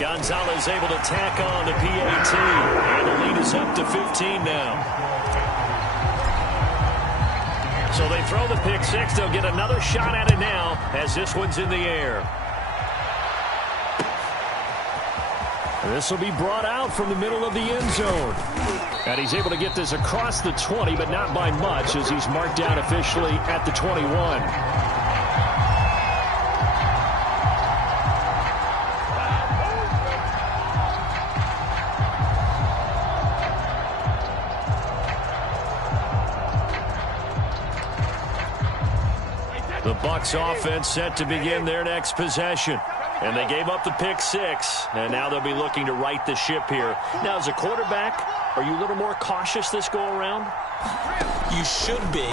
Gonzalez able to tack on the PAT. And the lead is up to 15 now. So they throw the pick six. They'll get another shot at it now as this one's in the air. This will be brought out from the middle of the end zone. And he's able to get this across the 20, but not by much as he's marked down officially at the 21. The Bucs offense set to begin their next possession. And they gave up the pick six, and now they'll be looking to right the ship here. Now, as a quarterback, are you a little more cautious this go-around? You should be,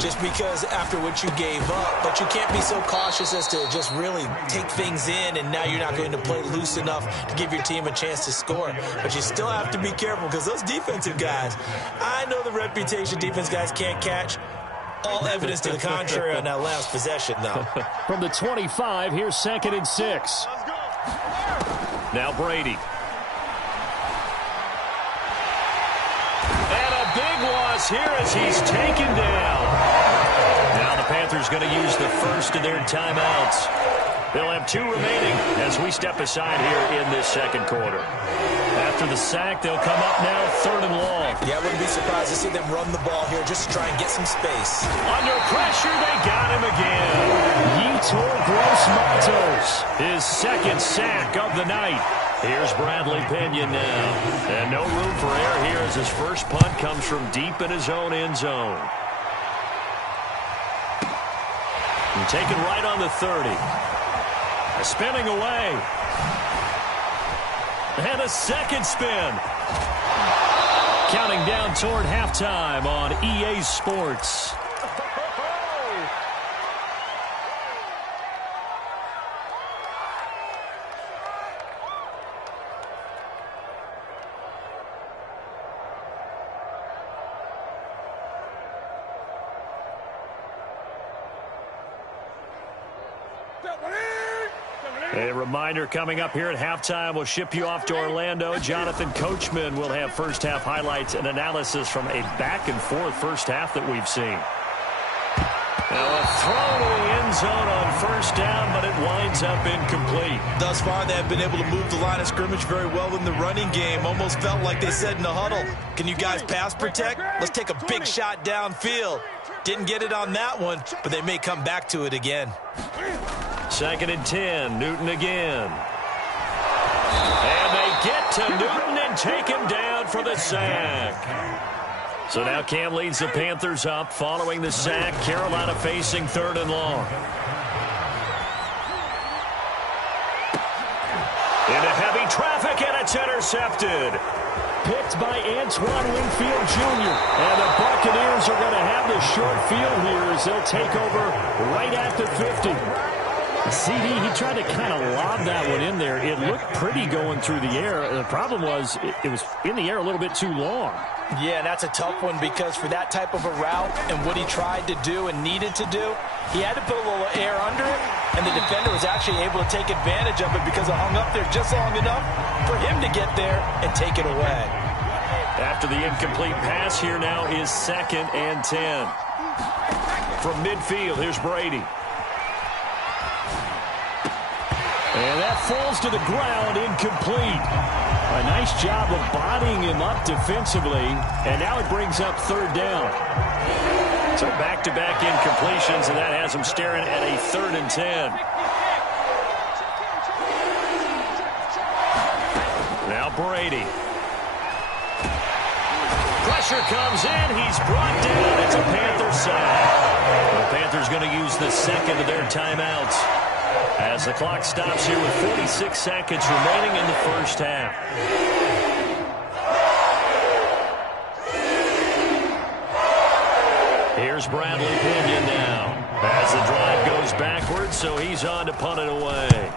just because after what you gave up. But you can't be so cautious as to just really take things in, and now you're not going to play loose enough to give your team a chance to score. But you still have to be careful because those defensive guys, I know the reputation defense guys can't catch. All evidence to the contrary on that last possession, though. From the 25, here's 2nd and 6. Now Brady. And a big loss here as he's taken down. Now the Panthers going to use the first of their timeouts. They'll have 2 remaining as we step aside here in this second quarter. After the sack, they'll come up now 3rd and long. Yeah, I wouldn't be surprised to see them run the ball here just to try and get some space. Under pressure, they got him again. Yetur Gross-Matos, his 2nd sack of the night. Here's Bradley Pinion now. And no room for error here as his first punt comes from deep in his own end zone. And taken right on the 30. Spinning away. And a second spin. Counting down toward halftime on EA Sports. A reminder coming up here at halftime. We'll ship you off to Orlando. Jonathan Coachman will have first half highlights and analysis from a back-and-forth first half that we've seen. Now a throw to the end zone on first down, but it winds up incomplete. Thus far, they have been able to move the line of scrimmage very well in the running game. Almost felt like they said in the huddle, can you guys pass protect? Let's take a big shot downfield. Didn't get it on that one, but they may come back to it again. 2nd and 10, Newton again. And they get to Newton and take him down for the sack. So now Cam leads the Panthers up following the sack. Carolina facing 3rd and long. Into heavy traffic, and it's intercepted. Picked by Antoine Winfield Jr. And the Buccaneers are going to have the short field here as they'll take over right at the 50. CD, he tried to kind of lob that one in there. It looked pretty going through the air. The problem was it was in the air a little bit too long. Yeah, that's a tough one because for that type of a route and what he tried to do and needed to do, he had to put a little air under it, and the defender was actually able to take advantage of it because it hung up there just long enough for him to get there and take it away. After the incomplete pass, here now is 2nd and 10. From midfield, here's Brady. And that falls to the ground, incomplete. A nice job of bodying him up defensively, and now it brings up 3rd down. So back-to-back incompletions, and that has him staring at a 3rd and 10. Now Brady. Pressure comes in. He's brought down. It's a Panther sack. The Panthers going to use the 2nd of their timeouts as the clock stops here with 46 seconds remaining in the first half. Here's Bradley Pinion now as the drive goes backwards, so he's on to punt it away.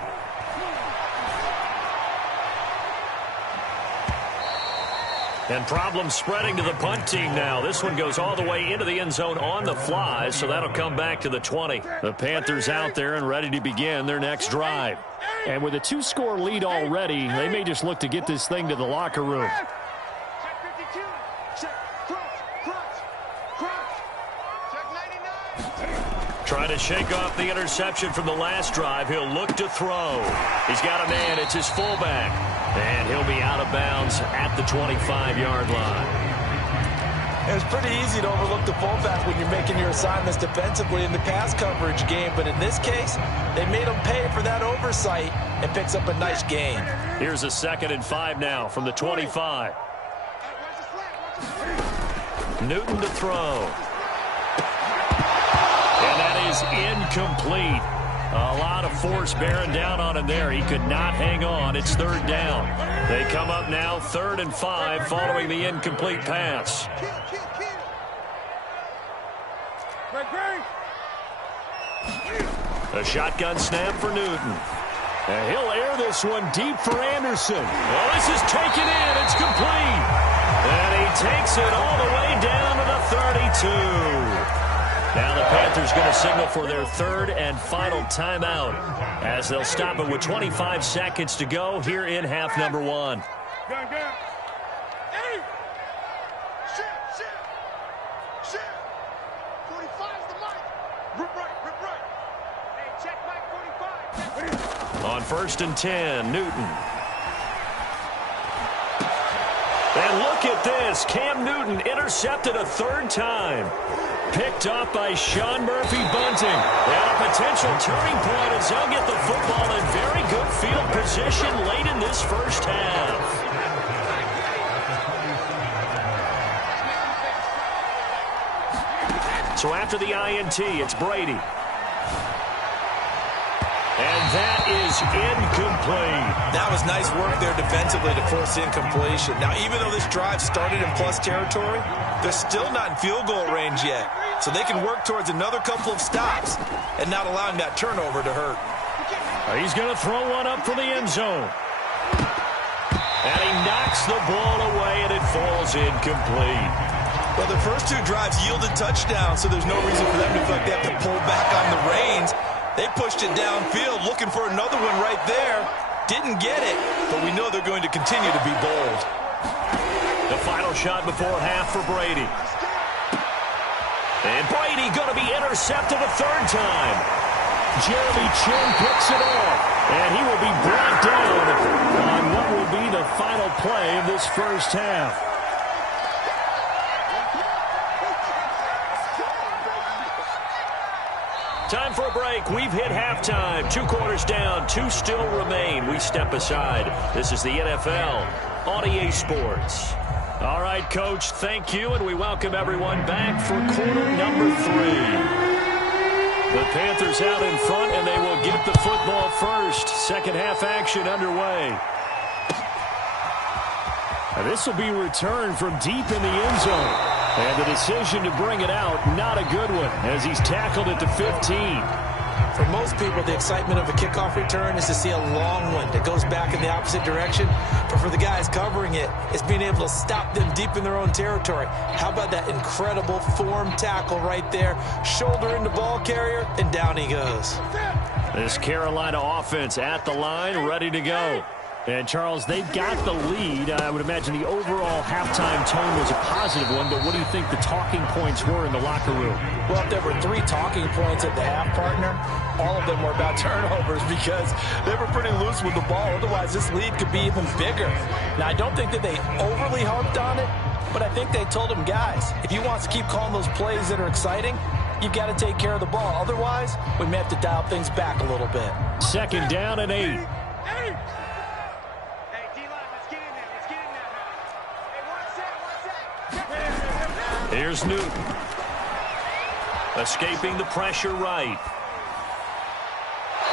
And problems spreading to the punt team now. This one goes all the way into the end zone on the fly, so that'll come back to the 20. The Panthers out there and ready to begin their next drive. And with a 2-score lead already, they may just look to get this thing to the locker room. Trying to shake off the interception from the last drive. He'll look to throw. He's got a man. It's his fullback. And he'll be out of bounds at the 25-yard line. It's pretty easy to overlook the fullback when you're making your assignments defensively in the pass coverage game. But in this case, they made him pay for that oversight and picks up a nice gain. Here's a 2nd and 5 now from the 25. Newton to throw. And that is incomplete. A lot of force bearing down on him there. He could not hang on. It's 3rd down. They come up now 3rd and 5 following the incomplete pass. A shotgun snap for Newton. And he'll air this one deep for Anderson. Well, this is taken in. It's complete. And he takes it all the way down to the 32. Now the Panthers going to signal for their 3rd and final timeout as they'll stop it with 25 seconds to go here in half number 1. On 1st and 10, Newton. And look at this. Cam Newton intercepted a 3rd time. Picked up by Sean Murphy-Bunting. And a potential turning point as they'll get the football in very good field position late in this first half. So after the INT, it's Brady. And that is incomplete. That was nice work there defensively to force incompletion. Now, even though this drive started in plus territory, they're still not in field goal range yet. So they can work towards another couple of stops and not allowing that turnover to hurt. He's going to throw one up for the end zone. And he knocks the ball away, and it falls incomplete. Well, the first 2 drives yielded touchdowns, so there's no reason for them to feel like they have to pull back on the reins. They pushed it downfield, looking for another one right there. Didn't get it, but we know they're going to continue to be bold. The final shot before half for Brady. And Brady going to be intercepted a 3rd time. Jeremy Chinn picks it off, and he will be brought down on what will be the final play of this first half. Time for a break. We've hit halftime. 2 quarters down. 2 still remain. We step aside. This is the NFL on EA Sports. All right, Coach, thank you, and we welcome everyone back for quarter number 3. The Panthers out in front, and they will get the football first. Second half action underway. Now, this will be returned from deep in the end zone. And the decision to bring it out, not a good one, as he's tackled at the 15. For most people, the excitement of a kickoff return is to see a long one that goes back in the opposite direction. But for the guys covering it, it's being able to stop them deep in their own territory. How about that incredible form tackle right there? Shoulder in the ball carrier, and down he goes. This Carolina offense at the line, ready to go. And, Charles, they've got the lead. I would imagine the overall halftime tone was a positive one, but what do you think the talking points were in the locker room? Well, if there were 3 talking points at the half, partner, all of them were about turnovers because they were pretty loose with the ball. Otherwise, this lead could be even bigger. Now, I don't think that they overly harped on it, but I think they told them, guys, if you want to keep calling those plays that are exciting, you've got to take care of the ball. Otherwise, we may have to dial things back a little bit. 2nd down and 8. Here's Newton. Escaping the pressure right.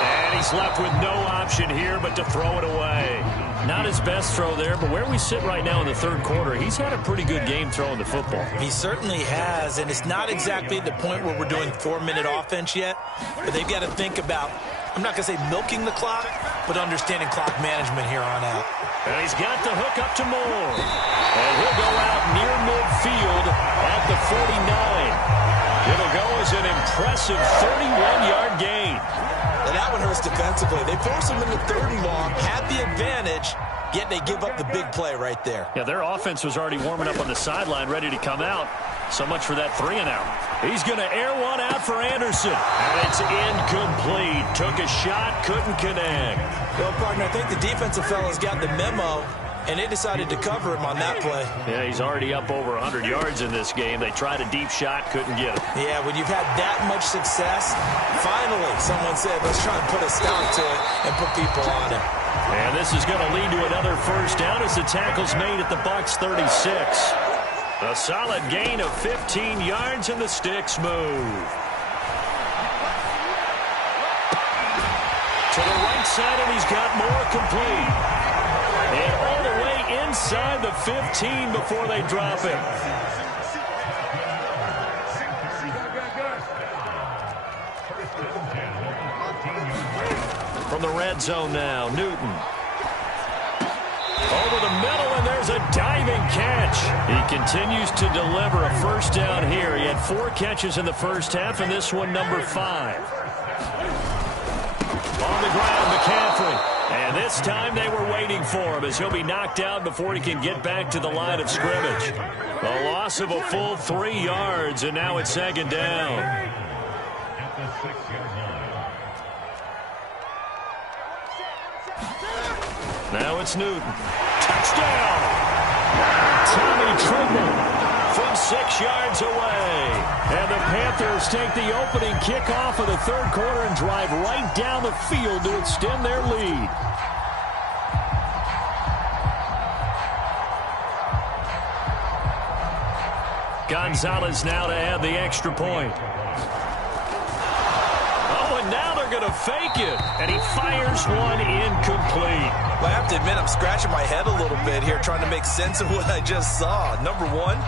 And he's left with no option here but to throw it away. Not his best throw there, but where we sit right now in the 3rd quarter, he's had a pretty good game throwing the football. He certainly has, and it's not exactly the point where we're doing 4-minute offense yet, but they've got to think about I'm not going to say milking the clock, but understanding clock management here on out. And he's got the hook up to Moore. And he'll go out near midfield at the 49. It'll go as an impressive 31-yard gain. And that one hurts defensively. They force him into 3rd and long, had the advantage, yet they give up the big play right there. Yeah, their offense was already warming up on the sideline, ready to come out. So much for that 3-and-out. He's going to air one out for Anderson. And it's incomplete. Took a shot, couldn't connect. Well, partner, I think the defensive fellas got the memo, and they decided to cover him on that play. Yeah, he's already up over 100 yards in this game. They tried a deep shot, couldn't get it. Yeah, when you've had that much success, finally someone said, let's try and put a stop to it and put people on it. And this is going to lead to another first down as the tackle's made at the Bucs 36. A solid gain of 15 yards, and the sticks move. To the right side, and he's got more complete. And all the way inside the 15 before they drop it. From the red zone now, Newton. Over the middle, and there's a diving catch. He continues to deliver a first down here. He had 4 catches in the first half, and this one number 5. On the ground, McCaffrey. And this time they were waiting for him as he'll be knocked out before he can get back to the line of scrimmage. A loss of a full 3 yards, and now it's 2nd down. Now it's Newton. Touchdown! Tommy Tremble from 6 yards away. And the Panthers take the opening kickoff of the 3rd quarter and drive right down the field to extend their lead. Gonzalez now to add the extra point. Oh, and now they're going to fake it. And he fires one incomplete. Well, I have to admit, I'm scratching my head a little bit here trying to make sense of what I just saw. Number 1,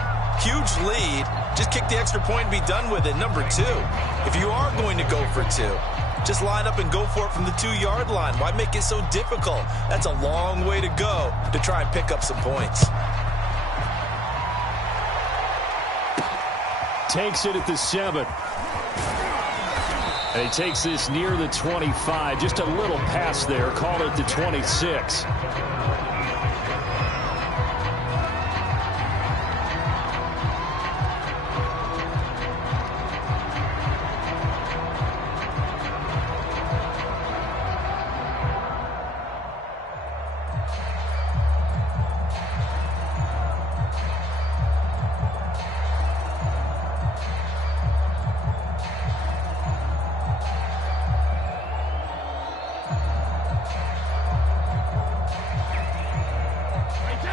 huge lead. Just kick the extra point and be done with it. Number 2, if you are going to go for 2, just line up and go for it from the 2-yard line. Why make it so difficult? That's a long way to go to try and pick up some points. Takes it at the 7. And he takes this near the 25. Just a little pass there. Call it the 26.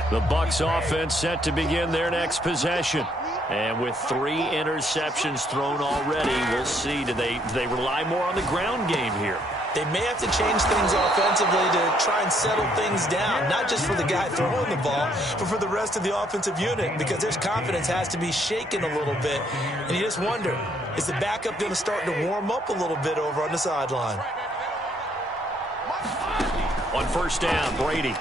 The Bucs offense set to begin their next possession. And with 3 interceptions thrown already, we'll see. Do they rely more on the ground game here? They may have to change things offensively to try and settle things down, not just for the guy throwing the ball, but for the rest of the offensive unit, because their confidence has to be shaken a little bit. And you just wonder, is the backup going to start to warm up a little bit over on the sideline? On first down, Brady.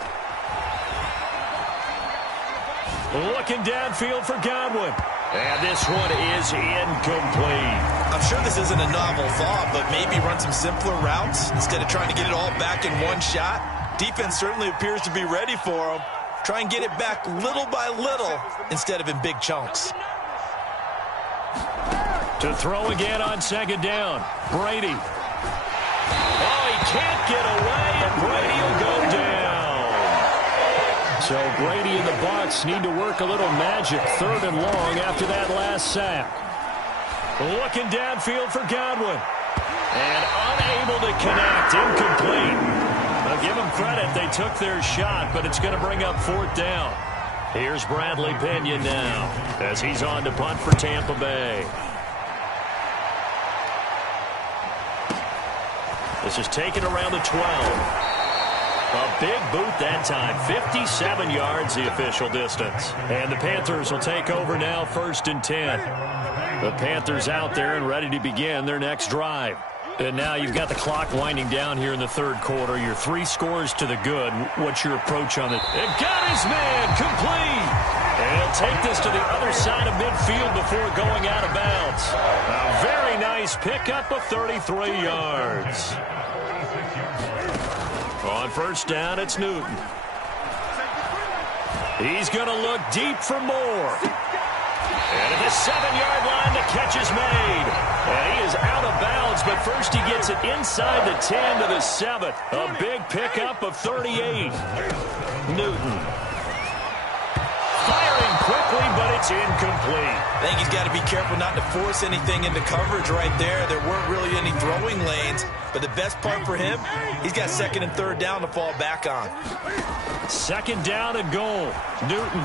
Looking downfield for Godwin. And this one is incomplete. I'm sure this isn't a novel thought, but maybe run some simpler routes instead of trying to get it all back in one shot. Defense certainly appears to be ready for him. Try and get it back little by little instead of in big chunks. To throw again on 2nd down, Brady. Oh, he can't get away, and Brady will go down. So Brady and the Bucs need to work a little magic 3rd and long after that last sack. Looking downfield for Godwin. And unable to connect. Incomplete. Now give them credit. They took their shot, but it's going to bring up 4th down. Here's Bradley Pinion now as he's on to punt for Tampa Bay. This is taken around the 12. A big boot that time. 57 yards the official distance. And the Panthers will take over now 1st and 10. The Panthers out there and ready to begin their next drive. And now you've got the clock winding down here in the third quarter. Your 3 scores to the good. What's your approach on it? And got his man complete. And he'll take this to the other side of midfield before going out of bounds. A very nice pickup of 33 yards. On first down, it's Newton. He's going to look deep for more. And at the 7-yard line, the catch is made. And he is out of bounds, but first he gets it inside the 10 to the 7. A big pickup of 38. Newton. Firing quickly, but it's incomplete. I think he's got to be careful not to force anything into coverage right there. There weren't really any throwing lanes. But the best part for him, he's got second and third down to fall back on. Second down and goal. Newton.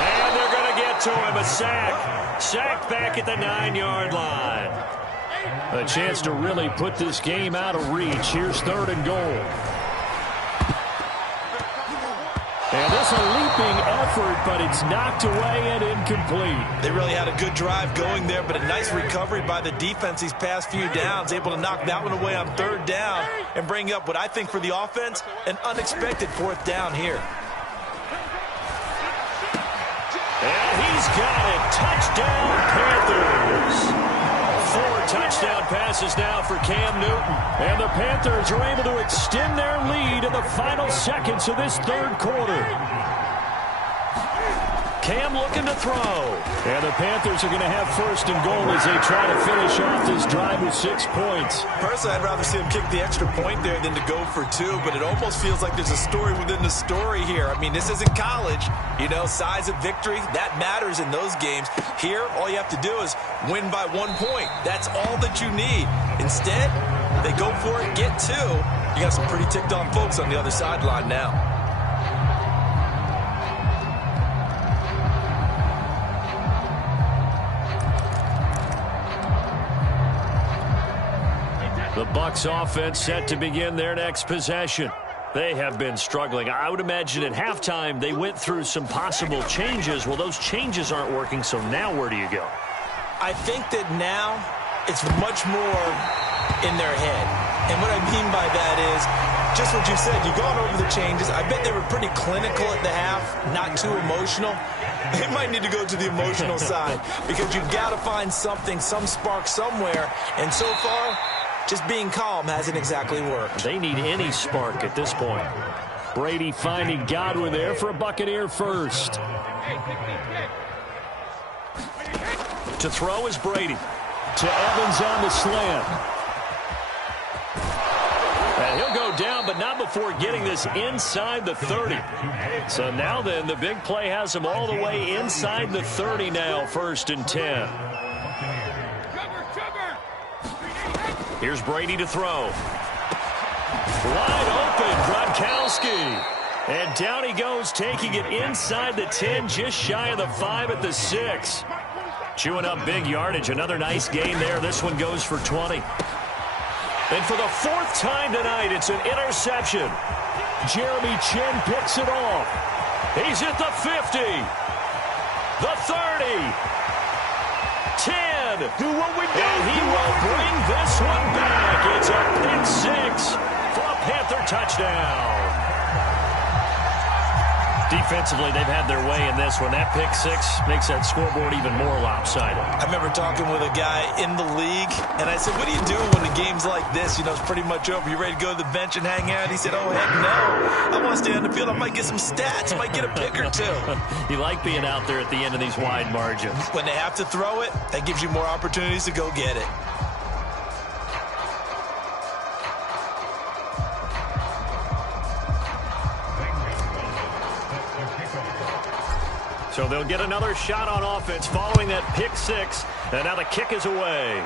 And they're going to get to him. A sack. Sacked back at the 9-yard line. A chance to really put this game out of reach. Here's third and goal. And this a leaping effort, but it's knocked away and incomplete. They really had a good drive going there, but a nice recovery by the defense these past few downs, able to knock that one away on third down and bring up what I think for the offense, an unexpected fourth down here. And he's got it. Touchdown, Panthers. 4 touchdown passes now for Cam Newton. And the Panthers are able to extend their lead in the final seconds of this third quarter. Cam looking to throw. And the Panthers are going to have first and goal as they try to finish off this drive with 6 points. Personally, I'd rather see them kick the extra point there than to go for 2, but it almost feels like there's a story within the story here. I mean, this isn't college. You know, size of victory, that matters in those games. Here, all you have to do is win by 1 point. That's all that you need. Instead, they go for it, get 2. You got some pretty ticked-off folks on the other sideline now. The Bucs offense set to begin their next possession. They have been struggling. I would imagine at halftime they went through some possible changes. Well, those changes aren't working, so now where do you go? I think that now it's much more in their head. And what I mean by that is just what you said. You've gone over the changes. I bet they were pretty clinical at the half, not too emotional. They might need to go to the emotional side because you've got to find something, some spark somewhere. And so far, just being calm hasn't exactly worked. They need any spark at this point. Brady finding Godwin there for a Buccaneer first. To throw is Brady. To Evans on the slant. And he'll go down, but not before getting this inside the 30. So now then, the big play has him all the way inside the 30 now, first and 10. Here's Brady to throw. Wide open, Gronkowski. And down he goes, taking it inside the 10, just shy of the 5 at the 6. Chewing up big yardage. Another nice gain there. This one goes for 20. And for the 4th time tonight, it's an interception. Jeremy Chinn picks it off. He's at the 50. The 30. 10. Do what we do. And he will bring this one back. It's a pick 6 for a Panther touchdown. Defensively, they've had their way in this one. That pick 6 makes that scoreboard even more lopsided. I remember talking with a guy in the league, and I said, what do you do when the game's like this? You know, it's pretty much over. You ready to go to the bench and hang out? He said, oh, heck no. I want to stay on the field. I might get some stats. I might get a pick or 2. You like being out there at the end of these wide margins. When they have to throw it, that gives you more opportunities to go get it. So they'll get another shot on offense following that pick 6. And now the kick is away.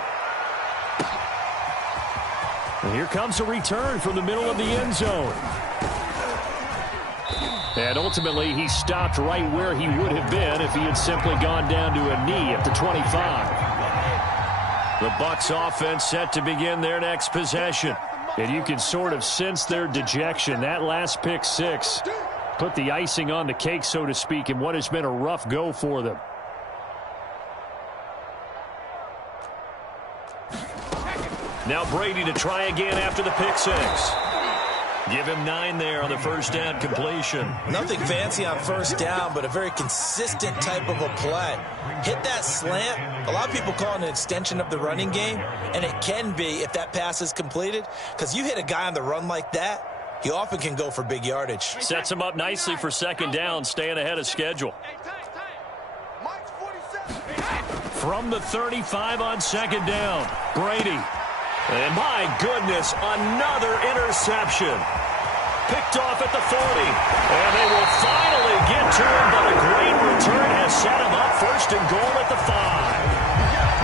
And here comes a return from the middle of the end zone. And ultimately, he stopped right where he would have been if he had simply gone down to a knee at the 25. The Bucs offense set to begin their next possession. And you can sort of sense their dejection. That last pick 6 put the icing on the cake, so to speak, in what has been a rough go for them. Now Brady to try again after the pick six. Give him 9 there on the first down completion. Nothing fancy on first down, but a very consistent type of a play. Hit that slant. A lot of people call it an extension of the running game, and it can be if that pass is completed, because you hit a guy on the run like that, he often can go for big yardage. Sets him up nicely for second down, staying ahead of schedule. From the 35 on second down, Brady. And my goodness, another interception. Picked off at the 40. And they will finally get to him, but a great return has set him up first and goal at the 5.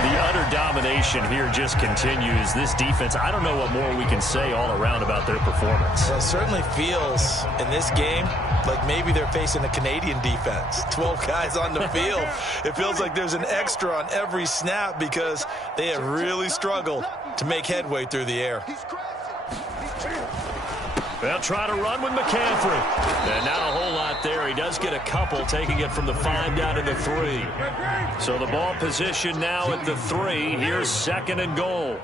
The utter domination here just continues. This defense, I don't know what more we can say all around about their performance. Well, it certainly feels in this game like maybe they're facing a Canadian defense. 12 guys on the field. It feels like there's an extra on every snap because they have really struggled to make headway through the air. They'll try to run with McCaffrey. And not a whole lot there. He does get a couple, taking it from the 5 down to the 3. So the ball position now at the 3. Here's second and goal.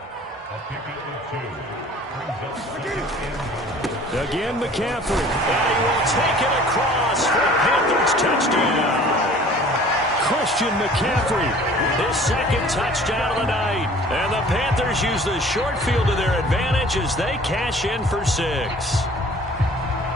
Again, McCaffrey. And he will take it across for a Panthers touchdown. Christian McCaffrey, his second touchdown of the night. And the Panthers use the short field to their advantage as they cash in for 6.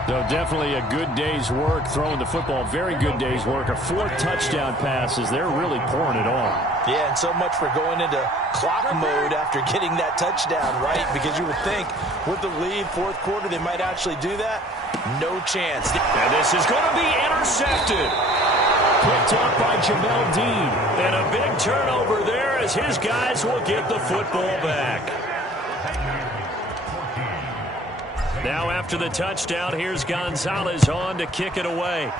So definitely a good day's work throwing the football. Very good day's work. A 4th touchdown pass as they're really pouring it on. Yeah, and so much for going into clock mode after getting that touchdown, right? Because you would think with the lead, 4th quarter, they might actually do that. No chance. And this is going to be intercepted. Picked up by Jamel Dean. And a big turnover there as his guys will get the football back. Now after the touchdown, here's Gonzalez on to kick it away.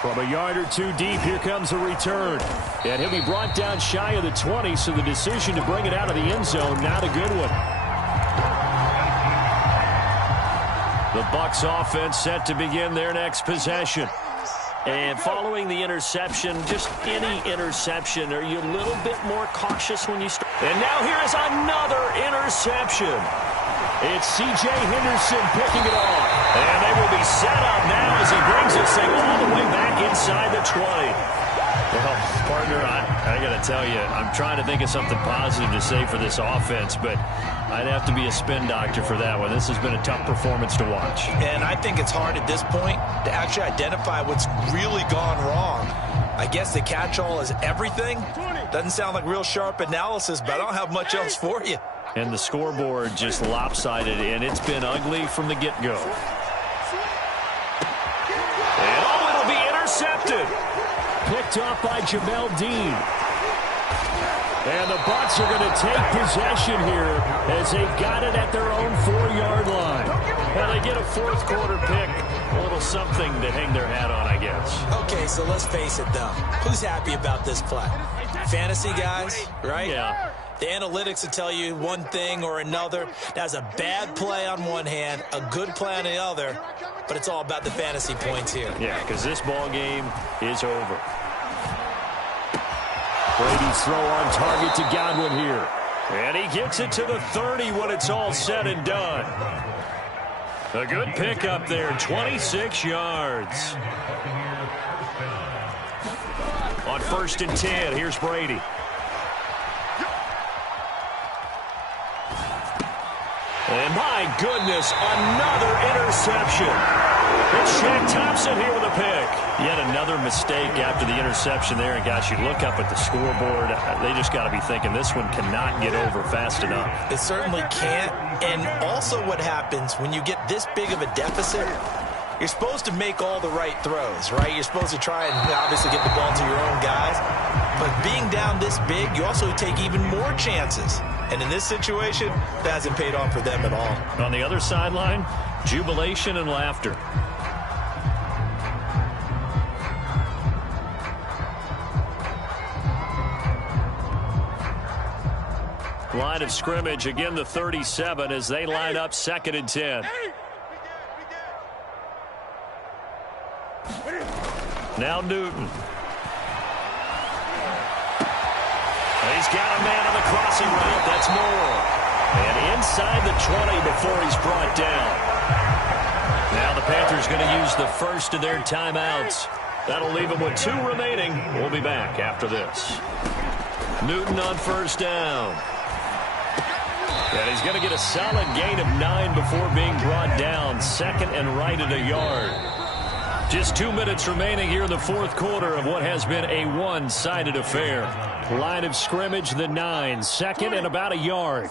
From a yard or 2 deep, here comes a return. And he'll be brought down shy of the 20, so the decision to bring it out of the end zone, not a good one. The Bucs offense set to begin their next possession. And following the interception, just any interception, are you a little bit more cautious when you start? And now here is another interception. It's C.J. Henderson picking it off. And they will be set up now as he brings this thing all the way back inside the 20. Well, partner, I got to tell you, I'm trying to think of something positive to say for this offense, but I'd have to be a spin doctor for that one. This has been a tough performance to watch. And I think it's hard at this point to actually identify what's really gone wrong. I guess the catch-all is everything. Doesn't sound like real sharp analysis, but I don't have much else for you. And the scoreboard just lopsided, and it's been ugly from the get-go. And it'll be intercepted. Picked up by Jamel Dean. And the Bucs are going to take possession here as they've got it at their own 4-yard line. Well, they get a 4th quarter pick. A little something to hang their hat on, I guess. Okay, so let's face it, though. Who's happy about this play? Fantasy guys, right? Yeah. The analytics will tell you one thing or another. That's a bad play on one hand, a good play on the other, but it's all about the fantasy points here. Yeah, because this ball game is over. Brady's throw on target to Godwin here. And he gets it to the 30 when it's all said and done. A good pickup there, 26 yards. On 1st and 10, here's Brady. And my goodness, another interception. It's Shaq Thompson here with a pick. Yet another mistake after the interception there. And gosh, you look up at the scoreboard, they just got to be thinking this one cannot get over fast enough. It certainly can't. And also what happens when you get this big of a deficit, you're supposed to make all the right throws, right? You're supposed to try and obviously get the ball to your own guys. But being down this big, you also take even more chances. And in this situation, that hasn't paid off for them at all. On the other sideline, jubilation and laughter. Line of scrimmage, again the 37 as they line up 2nd and 10. Now Newton. He he's got a man on the crossing route. That's Moore. And inside the 20 before he's brought down. Now the Panthers going to use the first of their timeouts. That'll leave them with 2 remaining. We'll be back after this. Newton on first down. And he's going to get a solid gain of 9 before being brought down. Second and right at a yard. Just 2 minutes remaining here in the fourth quarter of what has been a one-sided affair. Line of scrimmage, the 9. Second and about a yard.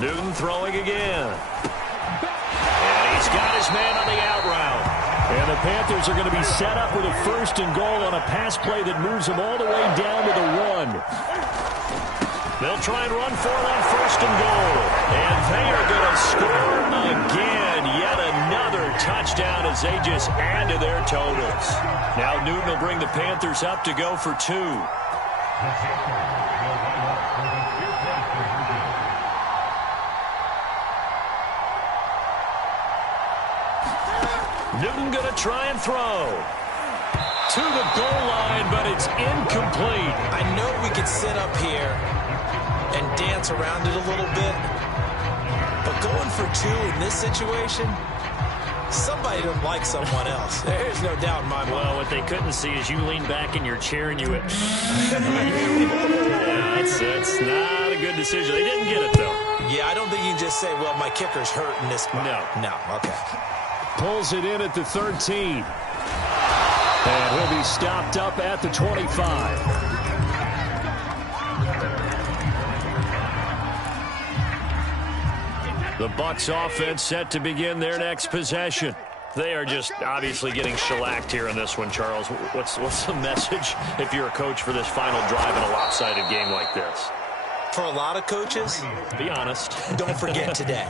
Newton throwing again. And he's got his man on the out route. And the Panthers are going to be set up with a first and goal on a pass play that moves them all the way down to the 1. They'll try and run for it on first and goal. And they are going to score again. Yet another touchdown as they just add to their totals. Now Newton will bring the Panthers up to go for 2. Newton going to try and throw. To the goal line, but it's incomplete. I know we could sit up here and dance around it a little bit, but going for 2 in this situation, somebody don't like someone else. There's no doubt in my mind. Well, what they couldn't see is you lean back in your chair and you went, yeah, that's not a good decision. They didn't get it, though. Yeah, I don't think you can just say, well, my kicker's hurt in this spot. No, okay. Pulls it in at the 13. And he'll be stopped up at the 25. The Bucs offense set to begin their next possession. They are just obviously getting shellacked here in this one, Charles. What's the message if you're a coach for this final drive in a lopsided game like this? For a lot of coaches, be honest. Don't forget today.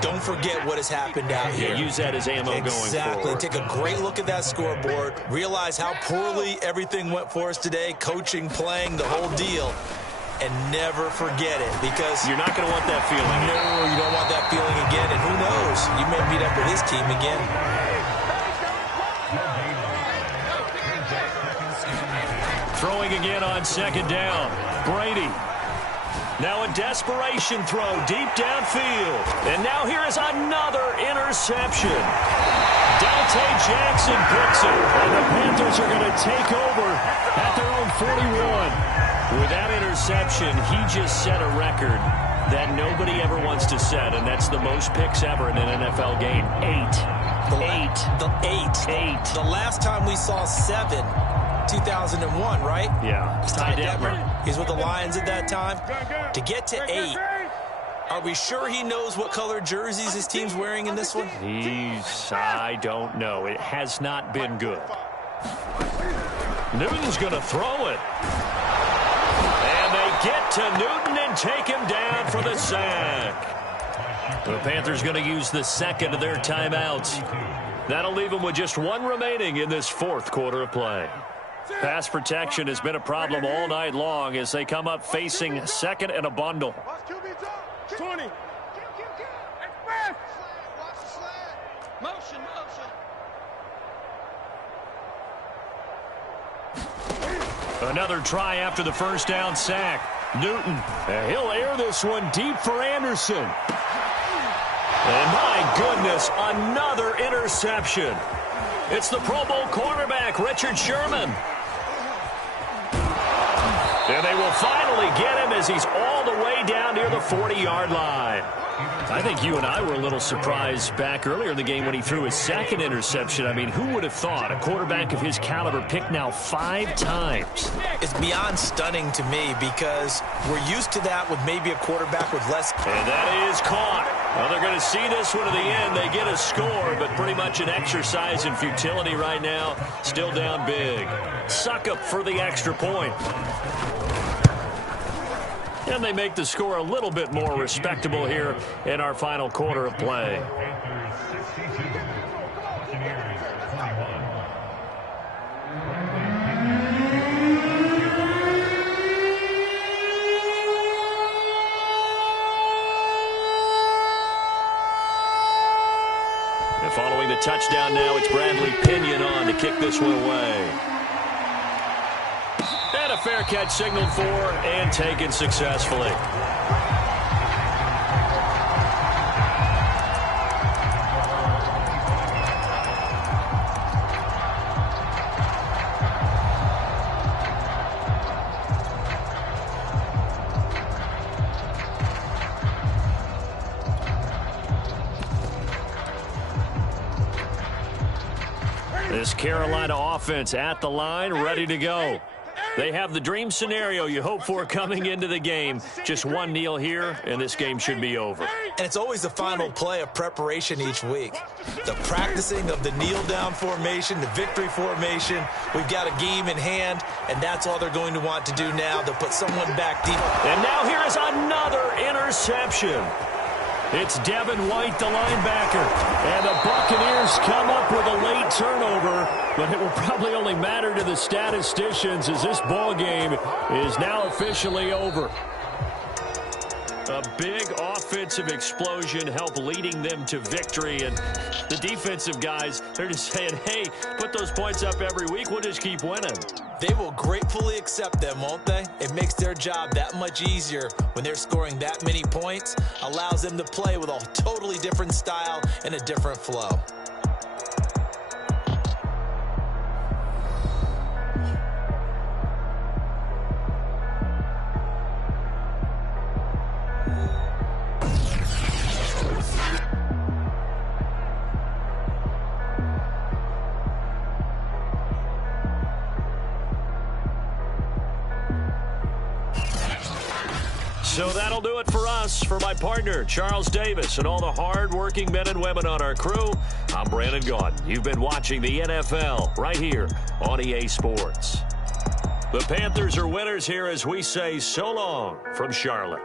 Don't forget what has happened out here. Yeah, use that as ammo going forward. Exactly. Take a great look at that scoreboard. Realize how poorly everything went for us today. Coaching, playing, the whole deal. And never forget it, because you're not going to want that feeling. No, you don't want that feeling again. And who knows? You may meet up with this team again. Throwing again on second down. Brady. Now a desperation throw deep downfield. And now here is another interception. Dante Jackson picks it. And the Panthers are going to take over at their own 41. With that interception, he just set a record that nobody ever wants to set, and that's the most picks ever in an NFL game. 8. The last time we saw 7, 2001, right? Yeah. Ty Detmer. He's with the Lions at that time. To get to 8, are we sure he knows what color jerseys his team's wearing in this one? I don't know. It has not been good. Newton's going to throw it. And they get to Newton and take him down for the sack. The Panthers going to use the second of their timeouts. That'll leave them with just 1 remaining in this fourth quarter of play. Pass protection has been a problem all night long as they come up facing second and a bundle. 20. Another try after the first down sack. Newton, he'll air this one deep for Anderson. And my goodness, another interception. It's the Pro Bowl cornerback, Richard Sherman. And they will finally get him as he's all the way down near the 40-yard line. I think you and I were a little surprised back earlier in the game when he threw his second interception. I mean, who would have thought a quarterback of his caliber picked now 5 times? It's beyond stunning to me because we're used to that with maybe a quarterback with less. And that is caught. Well, they're going to see this one to the end. They get a score, but pretty much an exercise in futility right now. Still down big. Suck up for the extra point. And they make the score a little bit more respectable here in our final quarter of play. And following the touchdown now, it's Bradley Pinion on to kick this one away. And a fair catch signaled for and taken successfully. This Carolina offense at the line, ready to go. They have the dream scenario you hope for coming into the game. Just one kneel here, and this game should be over. And it's always the final play of preparation each week. The practicing of the kneel-down formation, the victory formation. We've got a game in hand, and that's all they're going to want to do now, to put someone back deep. And now here is another interception. It's Devin White, the linebacker. And the Buccaneers come up with a late turnover, but it will probably only matter to the statisticians as this ball game is now officially over. A big offensive explosion helped leading them to victory. And the defensive guys, they're just saying, hey, put those points up every week. We'll just keep winning. They will gratefully accept them, won't they? It makes their job that much easier when they're scoring that many points. Allows them to play with a totally different style and a different flow. So that'll do it for us. For my partner, Charles Davis, and all the hard-working men and women on our crew, I'm Brandon Gaudin. You've been watching the NFL right here on EA Sports. The Panthers are winners here as we say so long from Charlotte.